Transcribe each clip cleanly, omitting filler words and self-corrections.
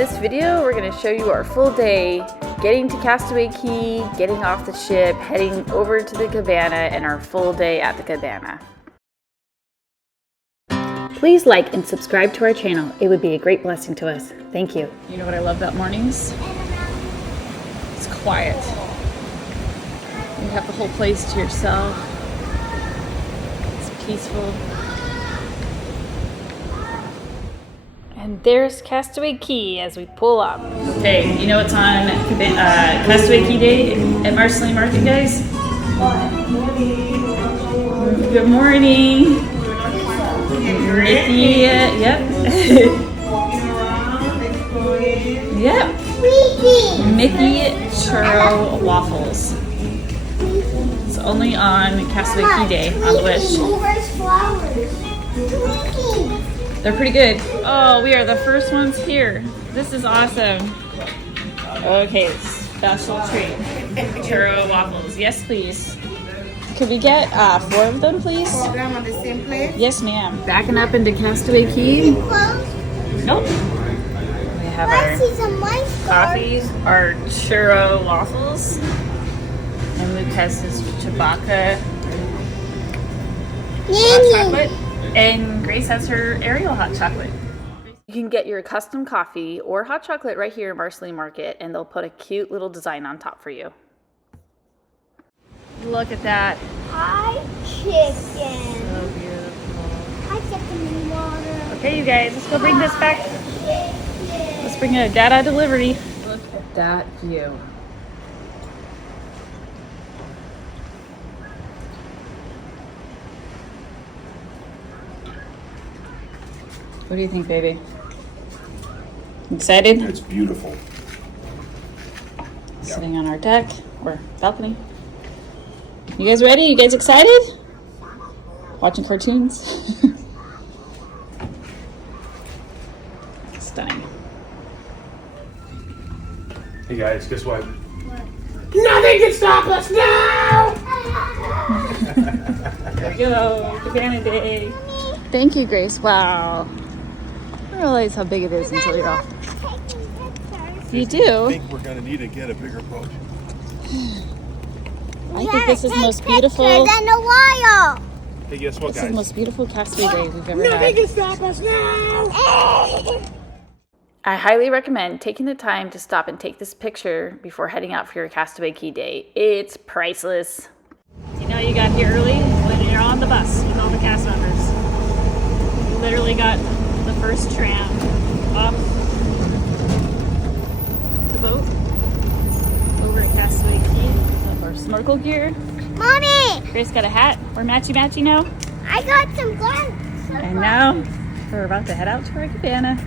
this video, we're going to show you our full day getting to Castaway Cay, getting off the ship, heading over to the cabana, and our full day at the cabana. Please like and subscribe to our channel. It would be a great blessing to us. Thank you. You know what I love about mornings? It's quiet. You have the whole place to yourself. It's peaceful. And there's Castaway Cay as we pull up. Hey, you know what's on Castaway Cay Day at Marceline Market, guys? Good morning. Mickey, yep. Yep. Mickey Churro Waffles. It's only on Castaway Cay Day on the Wish. They're pretty good. Oh, we are the first ones here. This is awesome. Okay, special treat. Churro Waffles. Yes, please. Could we get 4 of them, please? 4 of them on the same plate? Yes, ma'am. Backing up into Castaway Cay. Nope. We have our coffee, our churro waffles, and Luke has his Chewbacca hot chocolate, and Grace has her Ariel hot chocolate. You can get your custom coffee or hot chocolate right here at Marceline Market, and they'll put a cute little design on top for you. Look at that. Hi, chicken. So beautiful. Hi, chicken in water. Okay, you guys, let's go bring this back. Let's bring a data delivery. Look at that view. What do you think, baby? Excited? It's beautiful. Sitting on our deck or balcony. You guys ready? You guys excited? Watching cartoons? Stunning. Hey guys, guess what? Nothing can stop us now! There we go, Cabana Day. Thank you, Grace. Wow. I didn't realize how big it is until you're off. You do? I think we're gonna need to get a bigger boat. I think this is the most beautiful. In a while. Hey, guess what, This is guys? the most beautiful Castaway Day we've ever Nothing had. can stop us now! I highly recommend taking the time to stop and take this picture before heading out for your Castaway Cay Day. It's priceless. You know you got here early when you're on the bus with all the cast members. You literally got the first tram off the boat over at Castaway Cay. Our snorkel gear. Mommy, Grace got a hat. We're matchy-matchy now. I got some glasses. And now we're about to head out to our cabana.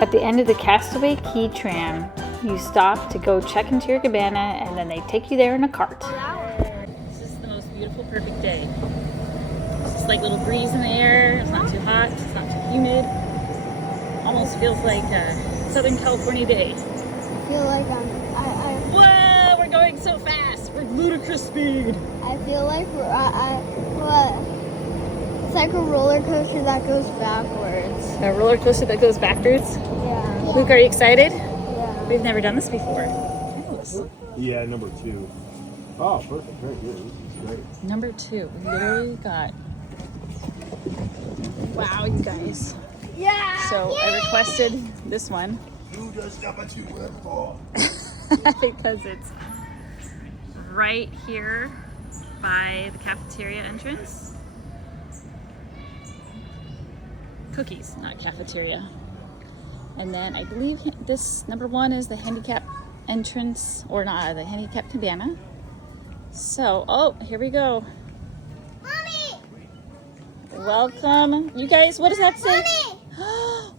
At the end of the Castaway Cay tram, you stop to go check into your cabana, and then they take you there in a cart. This is the most beautiful, perfect day. It's just like a little breeze in the air. It's not too hot. It's not too humid. Almost feels like a Southern California day. I feel like Whoa, we're going so fast. We're ludicrous speed. I feel like it's like a roller coaster that goes backwards. A roller coaster that goes backwards. Yeah. Luke, are you excited? Yeah. We've never done this before. Yeah, number 2. Oh, perfect. Very good. This is great. Number 2, we literally got. Wow, you guys. Yeah. So I requested this one You just got what you went for. because it's right here by the cafeteria entrance. Cookies, not cafeteria. And then I believe this number 1 is the handicap entrance, or not, the handicap cabana. So, oh, here we go. Mommy. Welcome. You guys, what does that say? Mommy.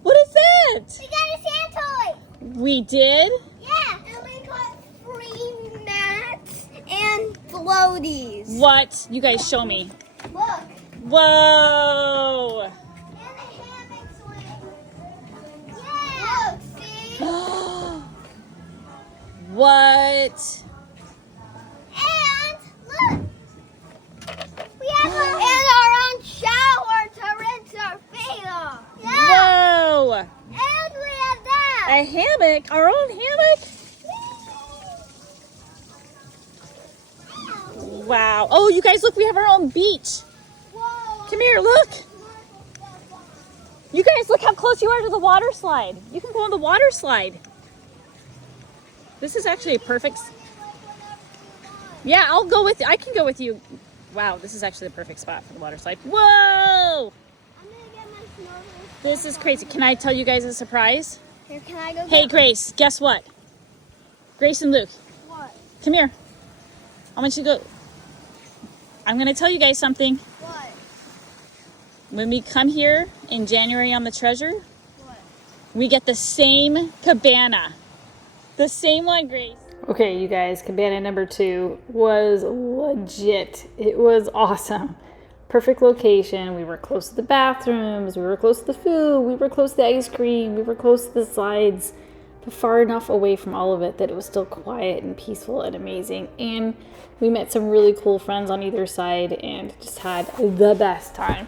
What is that? We got a sand toy. We did? Yeah. And we got free mats and floaties. What? You guys show me. Look. Whoa! And a hammock swing. Yeah. Look, see? What? And look. We have and our own shower to rinse our feet off. a hammock, our own hammock. Wow. Oh, you guys, look, we have our own beach. Whoa. Come here, look. You guys, look how close you are to the water slide. You can go on the water slide. This is actually a perfect... Yeah, I'll go with you. I can go with you. Wow, this is actually the perfect spot for the water slide. Whoa! I'm gonna get my snorkel. This is crazy. Can I tell you guys a surprise? Here, can I go? Hey, get Grace, guess what? Grace and Luke, what? come here. I want you to go. I'm going to tell you guys something. What? When we come here in January on the treasure, What? we get the same cabana. The same one, Grace. Okay, you guys, cabana number 2 was legit. It was awesome. Perfect location. We were close to the bathrooms. We were close to the food. We were close to the ice cream. We were close to the slides, but far enough away from all of it that it was still quiet and peaceful and amazing. And we met some really cool friends on either side and just had the best time.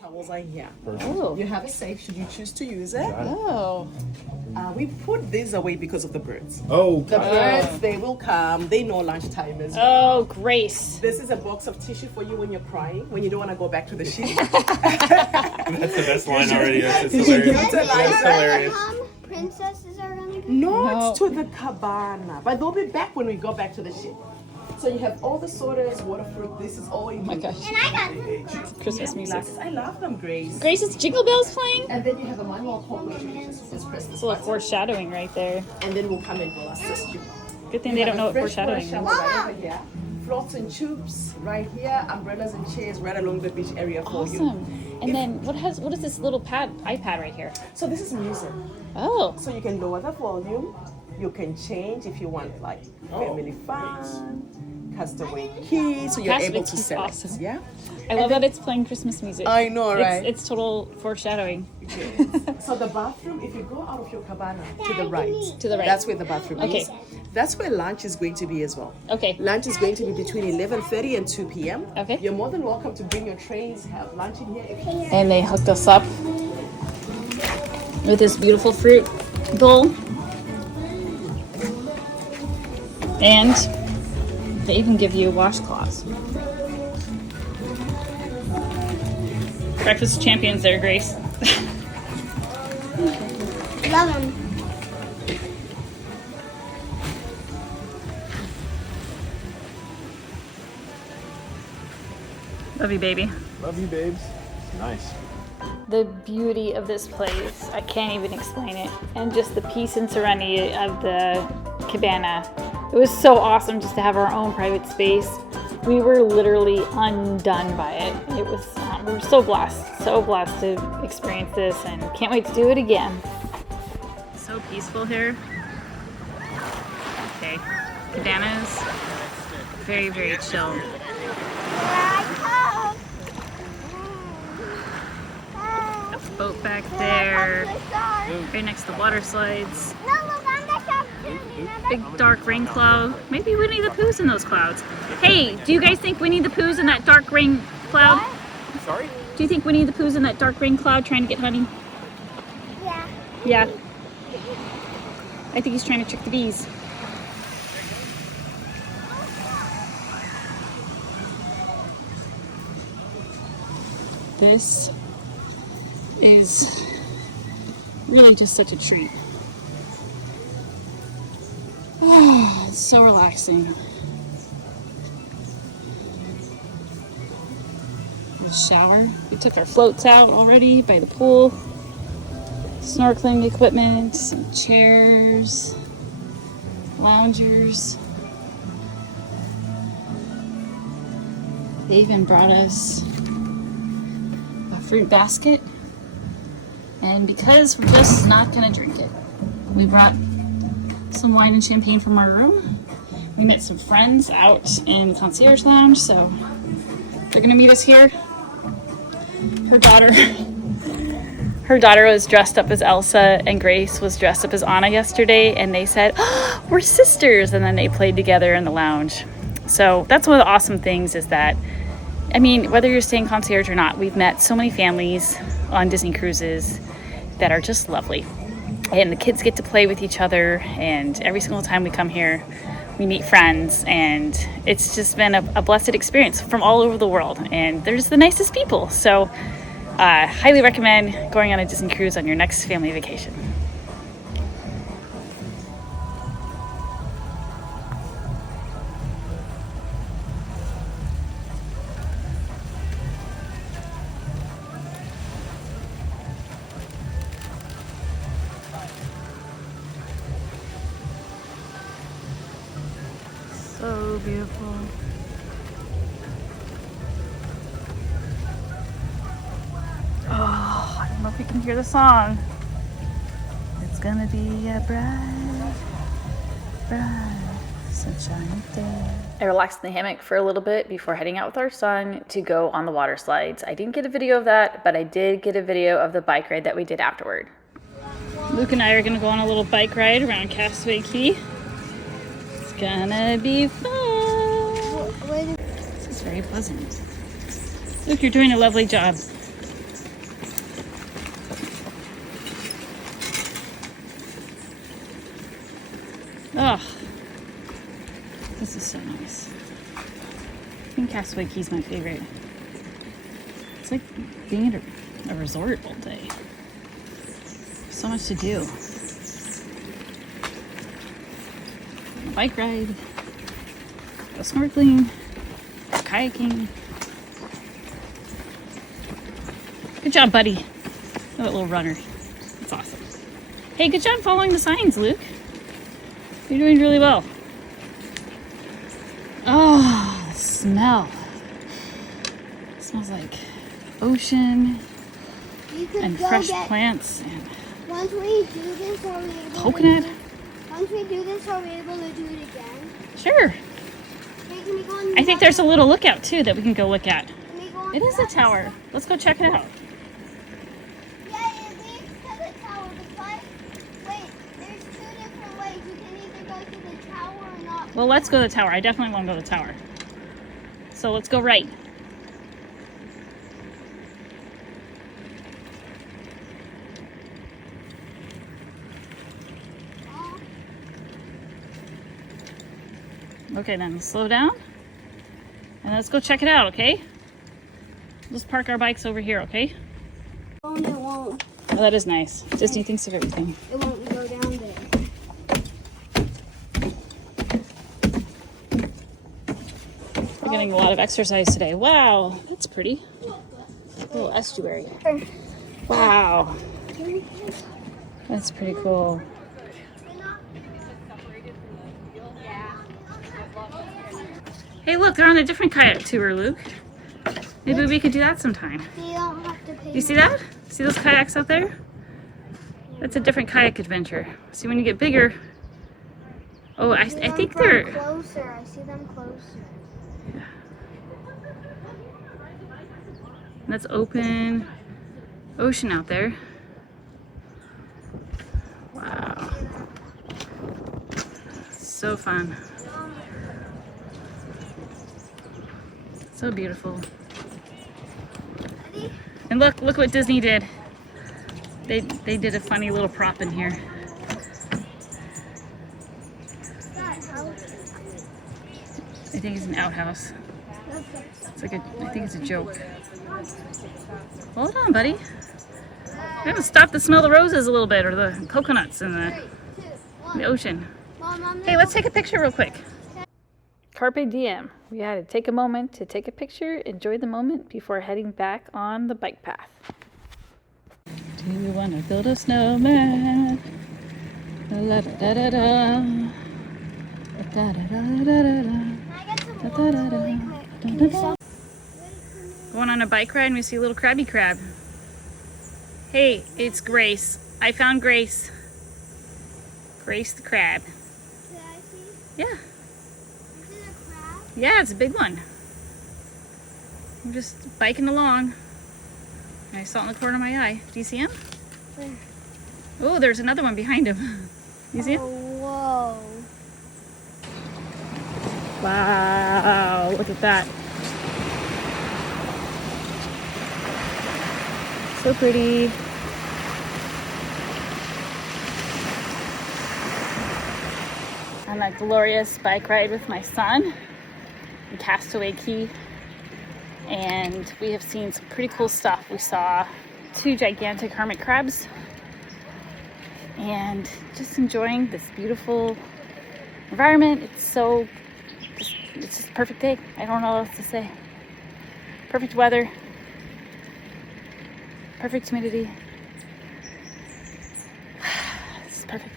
Towels are here. Oh. You have a safe should you choose to use it. Oh. We put this away because of the birds. Oh, The birds, they will come. They know lunchtime is. Oh, Grace. This is a box of tissue for you when you're crying, when you don't want to go back to the sheet. that's the best line already. That's just hilarious. That's hilarious. Princesses are gonna go. Not to the cabana, but they'll be back when we go back to the ship. So you have all the sodas, water fruit. This is all. Oh my gosh. And I got some. Christmas music. I love them, Grace. Grace, is Jingle Bells playing? And then you have a manual home, which is press this It's a little button, foreshadowing right there. and then we'll come and we'll assist you. Good thing they don't know what foreshadowing Shower means. right over here. Floats and tubes right here. Umbrellas and chairs right along the beach area for you. Awesome. And then what is this little iPad right here? So this is music. Oh, So you can lower the volume. You can change if you want like family fun, Castaway Cay. So you're Castaway able to Cay's select. awesome. Yeah. I love that it's playing Christmas music. I know, right? It's total foreshadowing. So the bathroom, if you go out of your cabana to the right, To the right. that's where the bathroom Okay. is. That's where lunch is going to be as well. Okay. Lunch is going to be between 11:30 and 2 p.m. Okay. You're more than welcome to bring your trays, have lunch in here. If you And they hooked us up with this beautiful fruit bowl. And they even give you washcloths. Breakfast champions there, Grace. Love them. Love you, baby. Love you, babes. Nice. The beauty of this place, I can't even explain it. And just the peace and serenity of the cabana. It was so awesome just to have our own private space. We were literally undone by it. It was, we were so blessed to experience this and can't wait to do it again. So peaceful here. Okay, cabanas, very, very chill. Here I come. A boat back there, right next to the water slides. No, look on the shop too. Remember? Big dark rain cloud. Maybe Winnie the Pooh's in those clouds. Hey, do you guys think Winnie the Pooh's in that dark rain cloud? Sorry? Do you think Winnie the Pooh's in that dark rain cloud trying to get honey? Yeah. Yeah. I think he's trying to trick the bees. This is really just such a treat. Oh, it's so relaxing. The shower. We took our floats out already by the pool. Snorkeling equipment, some chairs, loungers. They even brought us a fruit basket. And because we're just not gonna drink it, we brought some wine and champagne from our room. We met some friends out in Concierge Lounge, so they're gonna meet us here. Her daughter was dressed up as Elsa and Grace was dressed up as Anna yesterday, and they said, oh, we're sisters, and then they played together in the lounge. So that's one of the awesome things is that, I mean, whether you're staying concierge or not, we've met so many families on Disney cruises that are just lovely. and the kids get to play with each other, and every single time we come here we meet friends, and it's just been a blessed experience from all over the world, and they're just the nicest people. So highly recommend going on a Disney cruise on your next family vacation. So beautiful. Oh, I don't know if you can hear the song. It's gonna be a bright, bright, sunshiny day. I relaxed in the hammock for a little bit before heading out with our son to go on the water slides. I didn't get a video of that, but I did get a video of the bike ride that we did afterward. Luke and I are gonna go on a little bike ride around Castaway Cay. It's gonna be fun. This is very pleasant. Luke, you're doing a lovely job. Oh, this is so nice. I think Castaway Cay is my favorite. It's like being at a resort all day. So much to do. Bike ride, go snorkeling, go kayaking. Good job, buddy. Look at that little runner. That's awesome. Hey, good job following the signs, Luke. You're doing really well. Oh, the smell. It smells like ocean and fresh plants and once we do this, are we able coconut. Once we do this, are we able to do it again? Sure. Hey, can we go on the I think there's a little lookout too that we can go look at. Can we go on It is a tower. Let's go check it out. Yeah, it leads to the tower. But wait, there's two different ways. You can either go to the tower or not. Well, let's go to the tower. I definitely want to go to the tower. So let's go right. Okay, then slow down. And let's go check it out, okay? Let's park our bikes over here, okay? Oh, it won't. Oh, that is nice. Disney thinks of everything. It won't go down there. We're getting a lot of exercise today. Wow, that's pretty. A little estuary. Wow. That's pretty cool. Hey, look, they're on a different kayak tour, Luke. Maybe we could do that sometime. You don't have to pay. You see that? See those kayaks out there? That's a different kayak adventure. See, when you get bigger... Oh, I think they're... closer. I see them closer. That's open ocean out there. Wow. So fun. So beautiful. And look what Disney did. They did a funny little prop in here. I think it's an outhouse. It's like I think it's a joke. Hold on, buddy. We haven't stopped to smell the roses a little bit, or the coconuts in the ocean. Hey, let's take a picture real quick. Carpe diem. We had to take a moment to take a picture, enjoy the moment before heading back on the bike path. Do you want to build a snowman? La da da da da. Da da da da da da. Going on a bike ride and we see a little crabby crab. Hey, it's Grace. I found Grace. Grace the crab. Did I see? Yeah. Is it a crab? Yeah, it's a big one. I'm just biking along. And I saw it in the corner of my eye. Do you see him? Where? Oh, there's another one behind him. You see him? Whoa. Wow, look at that. So pretty. a glorious bike ride with my son in Castaway Cay, and we have seen some pretty cool stuff. We saw 2 gigantic hermit crabs and just enjoying this beautiful environment. It's just a perfect day. I don't know what else to say. Perfect weather, perfect humidity. This is perfect.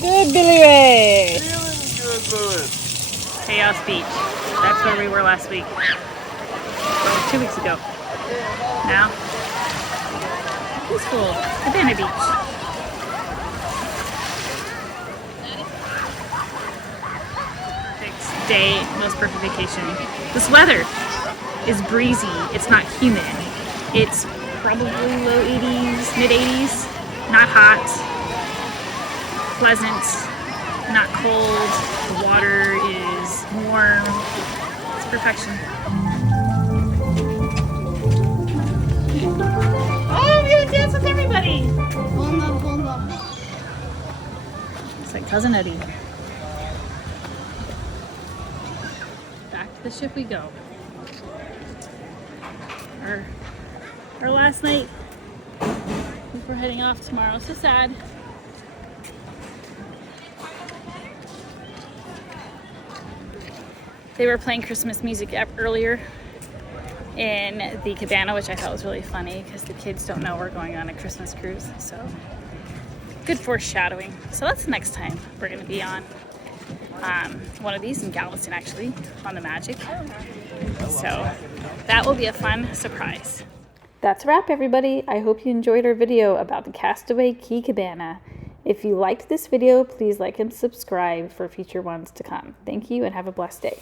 Good, Billy Ray. Feeling good, Lewis. Chaos Beach. That's where we were last week. Well, 2 weeks ago. Now, peaceful Cabana Beach. Perfect day, most perfect vacation. This weather is breezy. It's not humid. It's probably low 80s, mid 80s. Not hot. Pleasant, not cold, the water is warm, it's perfection. Oh, we're gonna dance with everybody! It's like Cousin Eddie. Back to the ship we go. Our last night before heading off tomorrow. So sad. They were playing Christmas music earlier in the cabana, which I thought was really funny because the kids don't know we're going on a Christmas cruise. So good foreshadowing. So that's the next time we're going to be on one of these in Galveston, actually, on the Magic. So that will be a fun surprise. That's a wrap, everybody. I hope you enjoyed our video about the Castaway Cay Cabana. If you liked this video, please like and subscribe for future ones to come. Thank you and have a blessed day.